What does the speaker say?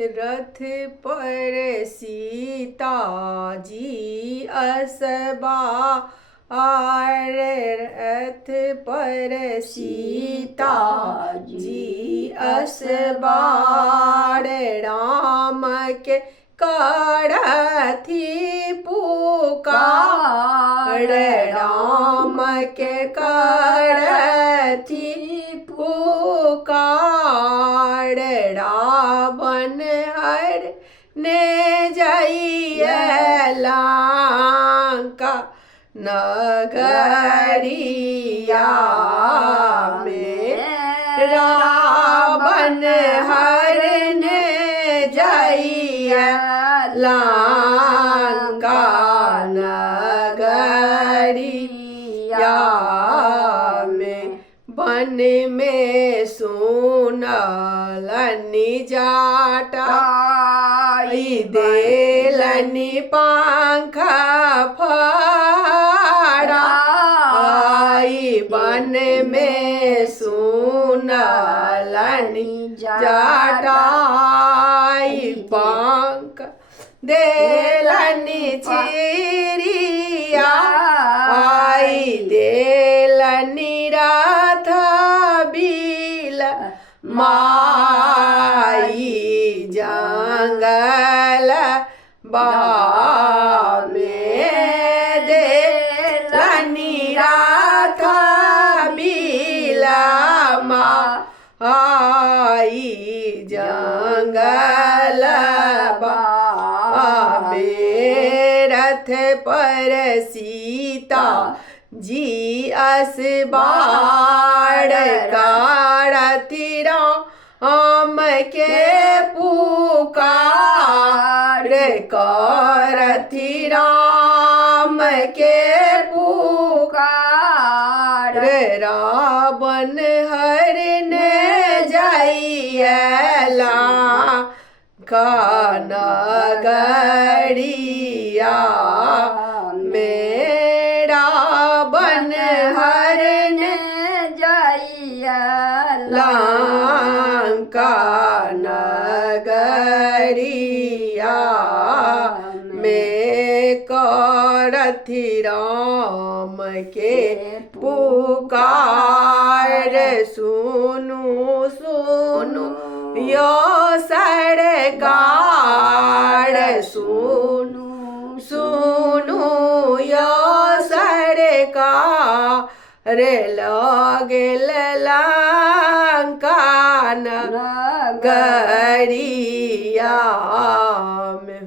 रथ पर सीता जी असवार, रथ पर सीता जी असवार, राम के करथी पुकार, राम के करथी पुकार, रावण हर ने जाइए लंका नगरिया में, रावण हर ने जाइए लंका नगरिया में। वन में सुनलनि जाटा देलनि पंख फड़ा, वन में सुनलनि जाटा पंख देलनि चिड़िया, देलनि रथ बिल माई, जंगल में देलनि रथ बिल माई, जंगल में रथ पर सीता जी असवार, करथी राम के पुकार, करथी राम के पुकार, रावण हर ने जाइए लंका नगरिया में, रावण हर ने जाइए लंका नगरिया में, करथी राम के पुकार, सुनु सुनु यो सरकार, सुनु सुनु यो सरकार, लगल लंका नगरिया में।